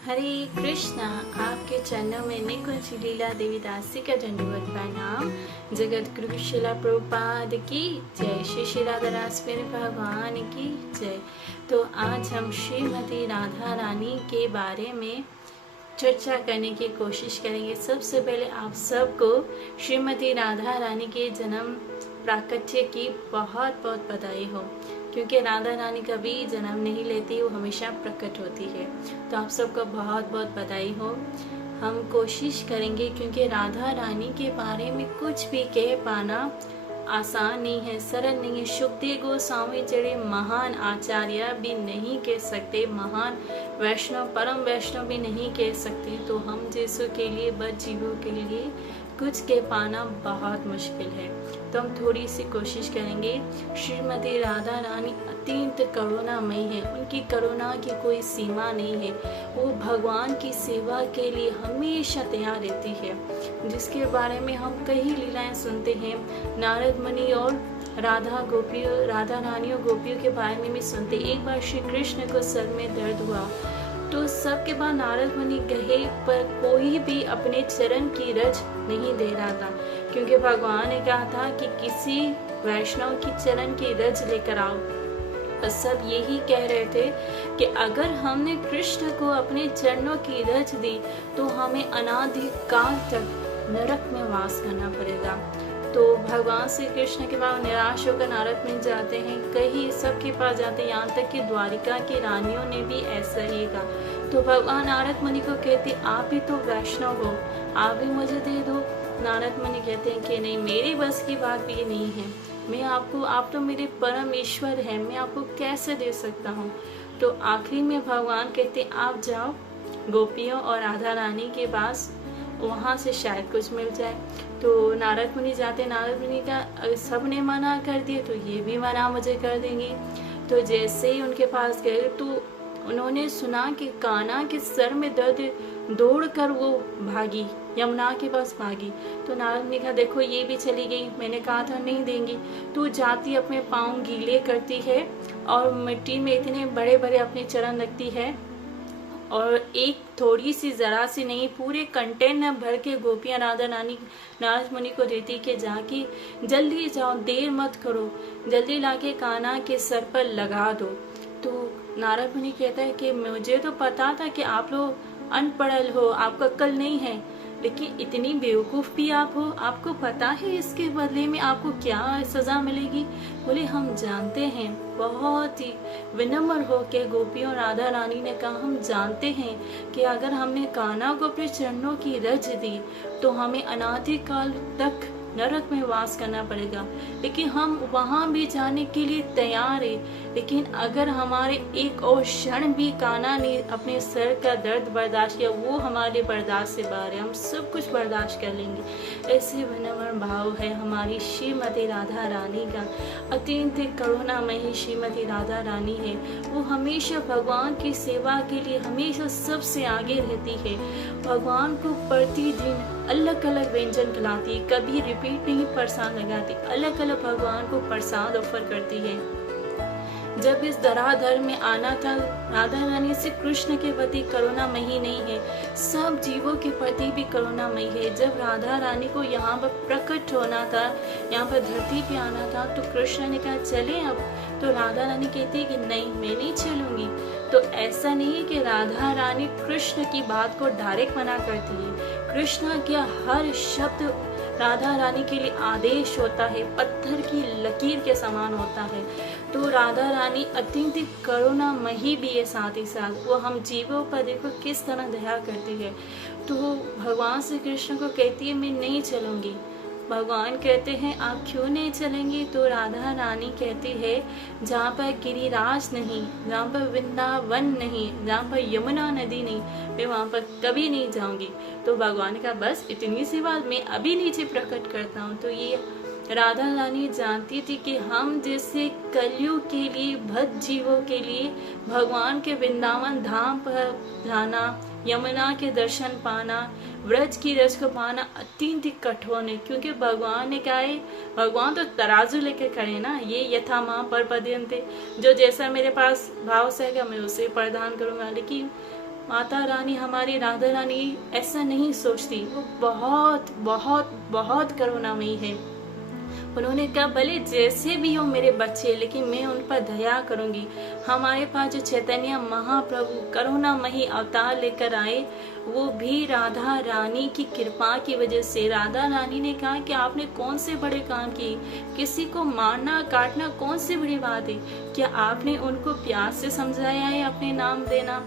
हरे कृष्णा। आपके चरणों में निकुंज लीला देवी दासी का दंडवत प्रणाम। जगत गुरु शिला प्रभुपाद की जय। श्री श्री राधा रासमेर भगवान की जय। तो आज हम श्रीमती राधा रानी के बारे में चर्चा करने की कोशिश करेंगे। सबसे पहले आप सबको श्रीमती राधा रानी के जन्म प्राकट्य की बहुत बहुत बधाई हो, क्योंकि राधा रानी कभी जन्म नहीं लेती, वो हमेशा प्रकट होती है। तो आप सबको बहुत बहुत बधाई हो। हम कोशिश करेंगे, क्योंकि राधा रानी के बारे में कुछ भी कह पाना आसान नहीं है, सरल नहीं है। सुखदेव गोस्वामी जड़े महान आचार्य भी नहीं कह सकते, महान वैष्णव परम वैष्णव भी नहीं कह सकते। तो हम जैसों के लिए, बद जीवों के लिए कुछ कह पाना बहुत मुश्किल है। तो हम थोड़ी सी कोशिश करेंगे। श्रीमती राधा रानी अत्यंत करुणामयी है, उनकी करुणा की कोई सीमा नहीं है। वो भगवान की सेवा के लिए हमेशा तैयार रहती है, जिसके बारे में हम कई लीलाएं सुनते हैं। नारद मुनि और राधा रानी और गोपियों के बारे में भी सुनते। एक बार श्री कृष्ण को सर में दर्द हुआ तो सबके बाद नारद मुनि गए, पर कोई भी अपने चरण की रज नहीं दे रहा था, क्योंकि भगवान ने कहा था कि किसी वैष्णव की चरण की रज लेकर आओ। और सब यही कह रहे थे कि अगर हमने कृष्ण को अपने चरणों की रज दी तो हमें अनादिकाल तक नरक में वास करना पड़ेगा। तो भगवान श्री कृष्ण के बाद निराश होकर नारद मुनि जाते हैं, कई सबके पास जाते हैं, यहाँ तक कि द्वारिका की रानियों ने भी ऐसा ही कहा। तो भगवान नारद मुनि को कहते, आप भी तो वैष्णव हो, आप भी मुझे दे दो। नारद मुनि कहते हैं कि नहीं, मेरी बस की बात भी नहीं है, मैं आपको, आप तो मेरे परम ईश्वर हैं, मैं आपको कैसे दे सकता हूँ। तो आखिरी में भगवान कहते, आप जाओ गोपियों और राधा रानी के पास, वहाँ से शायद कुछ मिल जाए। तो नारद मुनि जाते, नारद मुनि का सब ने मना कर दिया तो ये भी मना मुझे कर देंगी। तो जैसे ही उनके पास गए तो उन्होंने सुना कि कान्हा के सर में दर्द, दौड़कर वो भागी, यमुना के पास भागी। तो नारद ने कहा, देखो ये भी चली गई, मैंने कहा था नहीं देंगी। तो जाती अपने पाँव गीले करती है और मिट्टी में इतने बड़े बड़े अपने चरण रखती है, और एक थोड़ी सी जरा सी नहीं, पूरे कंटेनर भर के गोपियां राधा रानी नारद मुनि को देती कि जाके जल्दी जाओ, देर मत करो, जल्दी लाके कान्हा के सर पर लगा दो। तो नारद मुनि कहता है कि मुझे तो पता था कि आप लोग अनपढ़ हो, आपका अक्ल नहीं है, लेकिन इतनी बेवकूफ़ भी आप हो, आपको पता है इसके बदले में आपको क्या सज़ा मिलेगी। बोले हम जानते हैं। बहुत ही विनम्र हो के गोपियों राधा रानी ने कहा, हम जानते हैं कि अगर हमने कान्हा को अपने चरणों की रज दी तो हमें अनादिकाल तक नरक में वास करना पड़ेगा, लेकिन हम वहाँ भी जाने के लिए तैयार है। लेकिन अगर हमारे एक और क्षण भी कान्हा ने अपने सर का दर्द बर्दाश्त किया, वो हमारे बर्दाश्त से बाहर है, हम सब कुछ बर्दाश्त कर लेंगे। ऐसे विनम्र भाव है हमारी श्रीमती राधा रानी का। अत्यंत करुणामयी श्रीमती राधा रानी है, वो हमेशा भगवान की सेवा के लिए हमेशा सबसे आगे रहती है। भगवान को प्रतिदिन अलग अलग व्यंजन खिलाती है, कभी रिपीट नहीं प्रसाद लगाती, अलग अलग भगवान को प्रसाद ऑफर करती है। जब इस धराधर में आना था, राधा रानी से कृष्ण के प्रति करुणामयी नहीं है, सब जीवों के प्रति भी करुणामयी है। जब राधा रानी को यहाँ पर प्रकट होना था, यहाँ पर धरती पे आना था, तो कृष्ण ने कहा चले अब। तो राधा रानी कहती है कि नहीं, मैं नहीं चलूंगी। तो ऐसा नहीं है कि राधा रानी कृष्ण की बात को डायरेक्ट मना करती है, कृष्ण का हर शब्द राधा रानी के लिए आदेश होता है, पत्थर की लकीर के समान होता है। तो राधा रानी अत्यंत करुणामयी भी है, साथ ही साथ वो हम जीवों पर देखो किस तरह दया करती है। तो भगवान श्री कृष्ण को कहती है मैं नहीं चलूँगी। भगवान कहते हैं आप क्यों नहीं चलेंगी। तो राधा रानी कहती है जहाँ पर गिरिराज नहीं, जहाँ पर वृंदावन नहीं, जहाँ पर यमुना नदी नहीं, मैं वहाँ पर कभी नहीं जाऊँगी। तो भगवान का बस इतनी सी बात, मैं अभी नीचे प्रकट करता हूँ। तो ये राधा रानी जानती थी कि हम जैसे कलयुग के लिए, भक्त जीवों के लिए भगवान के वृंदावन धाम पर जाना, यमुना के दर्शन पाना, व्रज की रज को पाना अत्यंत ही कठोर है। क्योंकि भगवान ने कहा है, भगवान तो तराजू लेके खड़े ना, ये यथा मां पर पद्यन्ते, जो जैसा मेरे पास भाव से है मैं उसे प्रदान करूंगा। लेकिन माता रानी, हमारी राधा रानी ऐसा नहीं सोचती। वो बहुत बहुत बहुत करुणामयी है। उन्होंने कहा भले जैसे भी हो मेरे बच्चे, लेकिन मैं उन पर दया करूंगी। हमारे पास जो चैतन्य महाप्रभु करुणामयी अवतार लेकर आए, वो भी राधा रानी की कृपा की वजह से। राधा रानी ने कहा कि आपने कौन से बड़े काम किए, किसी को मारना काटना कौन सी बड़ी बात है, क्या आपने उनको प्यार से समझाया है अपने नाम देना।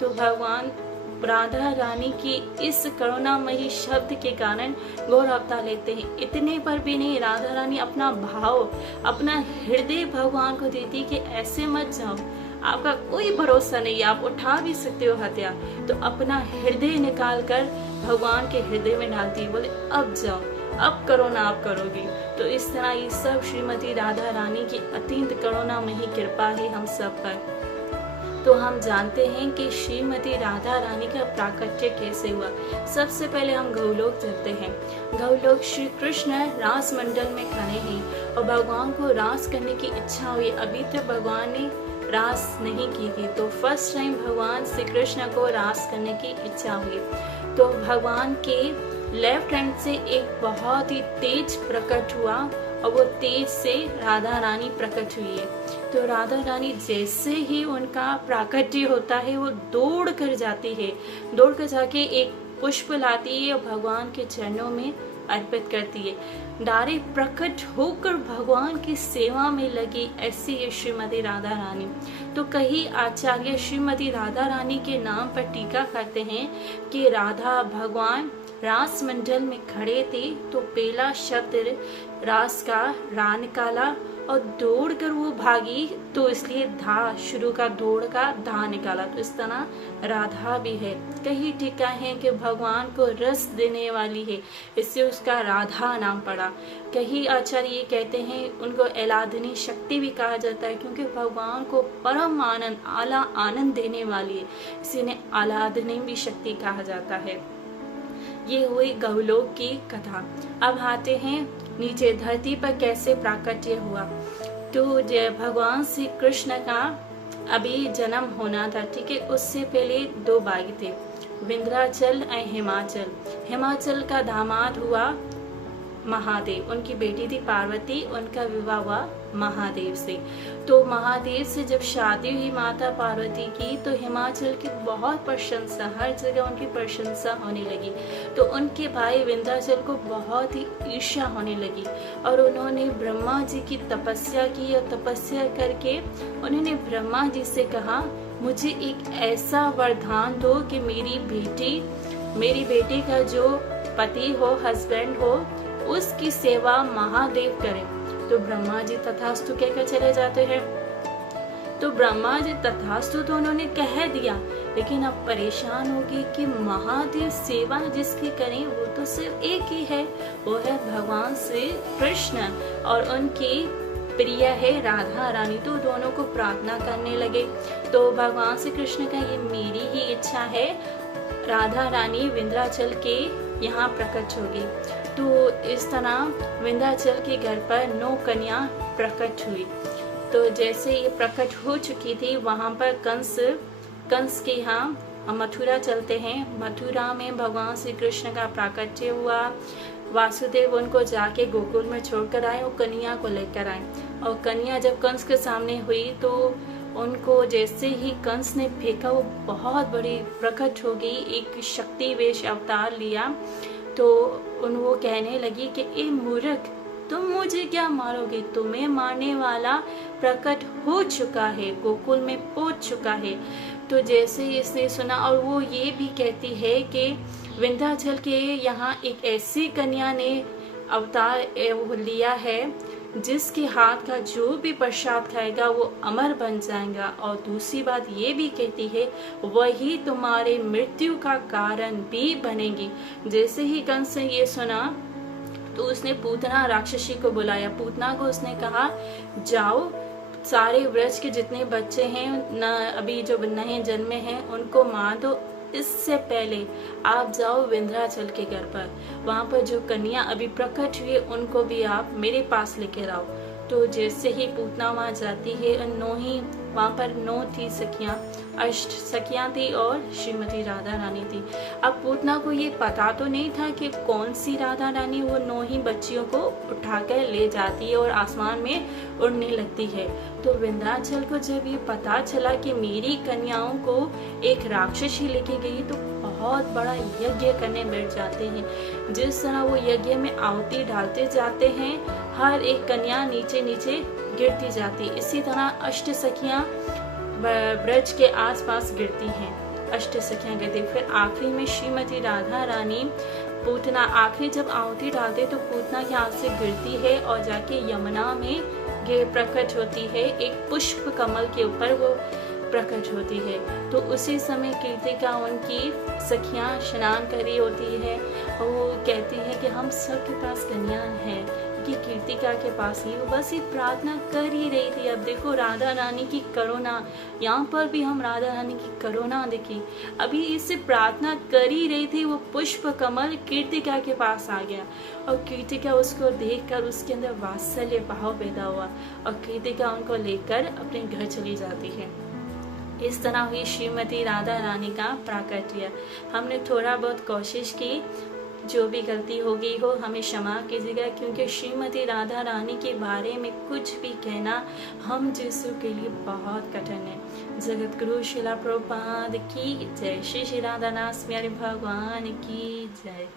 तो भगवान राधा रानी की इस करुणामयी शब्द के कारण गौर अवतार लेते हैं। इतने पर भी नहीं, राधा रानी अपना भाव, अपना हृदय भगवान को देती कि ऐसे मत जाओ, आपका कोई भरोसा नहीं, आप उठा भी सकते हो हथियार। तो अपना हृदय निकाल कर भगवान के हृदय में डालती, बोले अब जाओ, अब करो ना, आप करोगी। तो इस तरह ये सब श्रीमती राधा रानी की अत्यंत करुणामयी कृपा है हम सब पर। तो हम जानते हैं कि श्रीमती राधा रानी का प्राकट्य कैसे हुआ। सबसे पहले हम गौलोक चलते हैं। गौलोक श्री कृष्ण रास मंडल में खड़े हैं और भगवान को रास करने की इच्छा हुई। अभी तक भगवान ने रास नहीं की थी, तो फर्स्ट टाइम भगवान श्री कृष्ण को रास करने की इच्छा हुई। तो भगवान के लेफ्ट हैंड से एक बहुत ही तेज प्रकट हुआ और वो तेज से राधा रानी प्रकट हुई है। तो राधा रानी जैसे ही उनका प्राकट्य होता है, वो दौड़ कर जाती है, दौड़ कर जाके एक पुष्प लाती है और भगवान के चरणों में अर्पित करती है। डायरेक्ट प्रकट होकर भगवान की सेवा में लगी, ऐसी है श्रीमती राधा रानी। तो कई आचार्य श्रीमती राधा रानी के नाम पर टीका करते हैं कि राधा भगवान रास मंडल में खड़े थे, तो पहला शब्द रास का रा निकाला और दौड़ कर वो भागी, तो इसलिए धा शुरू का दौड़ का धा निकाला। तो इस तरह राधा भी है। कई टीका है कि भगवान को रस देने वाली है, इससे उसका राधा नाम पड़ा। कई आचार्य ये कहते हैं उनको एलादनी शक्ति भी कहा जाता है, क्योंकि भगवान को परम आनंद आला आनंद देने वाली है, इसीने आलादनी भी शक्ति कहा जाता है। ये हुई गौलोक की कथा। अब आते हैं नीचे धरती पर कैसे प्राकट्य हुआ। तो भगवान श्री कृष्ण का अभी जन्म होना था, ठीक है। उससे पहले दो भाई थे, विंध्याचल और हिमाचल। हिमाचल का दामाद हुआ महादेव, उनकी बेटी थी पार्वती, उनका विवाह हुआ महादेव से। तो महादेव से जब शादी हुई माता पार्वती की, तो हिमाचल की बहुत प्रशंसा, हर जगह उनकी प्रशंसा होने लगी। तो उनके भाई विंध्याचल को बहुत ही ईर्ष्या होने लगी और उन्होंने ब्रह्मा जी की तपस्या की और तपस्या करके उन्होंने ब्रह्मा जी से कहा, मुझे एक ऐसा वरदान दो कि मेरी बेटी का जो पति हो, हस्बैंड हो, उसकी सेवा महादेव करें। तो ब्रह्मा जी तथास्तु कहकर चले जाते हैं। तो ब्रह्मा जी तथास्तु तो उन्होंने कह दिया, लेकिन अब परेशान होगी कि महादेव सेवा जिसकी करें वो तो सिर्फ एक ही है, वो है भगवान श्री कृष्ण और उनकी प्रिय है राधा रानी। तो दोनों को प्रार्थना करने लगे। तो भगवान श्री कृष्ण का ये मेरी ही इच्छा है, राधा रानी विंध्याचल के यहाँ प्रकट होगी। तो इस तरह विंध्याचल के घर पर 9 कन्या प्रकट हुई। तो जैसे ये प्रकट हो चुकी थी, वहाँ पर कंस के यहाँ मथुरा चलते हैं। मथुरा में भगवान श्री कृष्ण का प्राकट्य हुआ। वासुदेव उनको जाके गोकुल में छोड़कर आए और कन्या को लेकर आए। और कन्या जब कंस के सामने हुई, तो उनको जैसे ही कंस ने फेंका, वो बहुत बड़ी प्रकट हो गई, एक शक्ति वेश अवतार लिया। तो वो कहने लगी कि ए मूर्ख, तुम मुझे क्या मारोगे, तुम्हें मारने वाला प्रकट हो चुका है, गोकुल में पहुंच चुका है। तो जैसे ही इसने सुना, और वो ये भी कहती है कि विंध्याचल के यहाँ एक ऐसी कन्या ने अवतार लिया है जिसके हाथ का जो भी प्रसाद खाएगा वो अमर बन जाएगा। और दूसरी बात ये भी कहती है, वही तुम्हारे मृत्यु का कारण भी बनेगी। जैसे ही कंस ने ये सुना, तो उसने पूतना राक्षसी को बुलाया। पूतना को उसने कहा, जाओ सारे व्रज के जितने बच्चे हैं न अभी जो नए जन्मे हैं उनको मार दो। इससे पहले आप जाओ विंध्याचल के घर पर, वहाँ पर जो कन्या अभी प्रकट हुई उनको भी आप मेरे पास लेकर आओ। तो जैसे ही पूतना वहाँ जाती है, 9 ही वहाँ पर 9 थी सखियाँ, अष्ट सखियाँ थी और श्रीमती राधा रानी थी। अब पूतना को ये पता तो नहीं था कि कौन सी राधा रानी वो 9 ही बच्चियों को उठाकर ले जाती है और आसमान में उड़ने लगती है। तो विंध्याचल को जब ये पता चला कि मेरी कन्याओं को एक राक्षस ही लेके गई, तो बहुत बड़ा यज्ञ करने बैठ जाते हैं। जिस तरह वो यज्ञ में आहुति डालते जाते हैं, हर एक कन्या नीचे नीचे गिरती जाती, इसी तरह अष्ट सखियाँ ब्रज के आसपास गिरती हैं। अष्ट सखियाँ गिरती। फिर आखिरी में श्रीमती राधा रानी पूतना आखिरी जब आहुति डालते तो पूतना के हाथ से गिरती है और जाके यमुना में प्रकट होती है, एक पुष्प कमल के ऊपर वो प्रकट होती है। तो उसी समय कीर्तिका उनकी सखियाँ स्नान करी होती है और वो कहती है कि हम सब के पास कन्या है, कि कीर्तिका के पास ही वो बस ये प्रार्थना कर ही रही थी। अब देखो राधा रानी की करुणा, यहाँ पर भी हम राधा रानी की करुणा देखी। अभी इससे प्रार्थना कर ही रही थी, वो पुष्प कमल कीर्तिका के पास आ गया और कीर्तिका उसको देखकर उसके अंदर वात्सल्य भाव पैदा हुआ और कीर्तिका उनको लेकर अपने घर चली जाती है। इस तरह हुई श्रीमती राधा रानी का प्राकट्य। हमने थोड़ा बहुत कोशिश की, जो भी गलती हो गई हो हमें क्षमा कीजिएगा, क्योंकि श्रीमती राधा रानी के बारे में कुछ भी कहना हम जैसों के लिए बहुत कठिन है। जगत गुरु शिला प्रभुपाद की जय। श्री श्री राधा नाथ प्यारे भगवान की जय।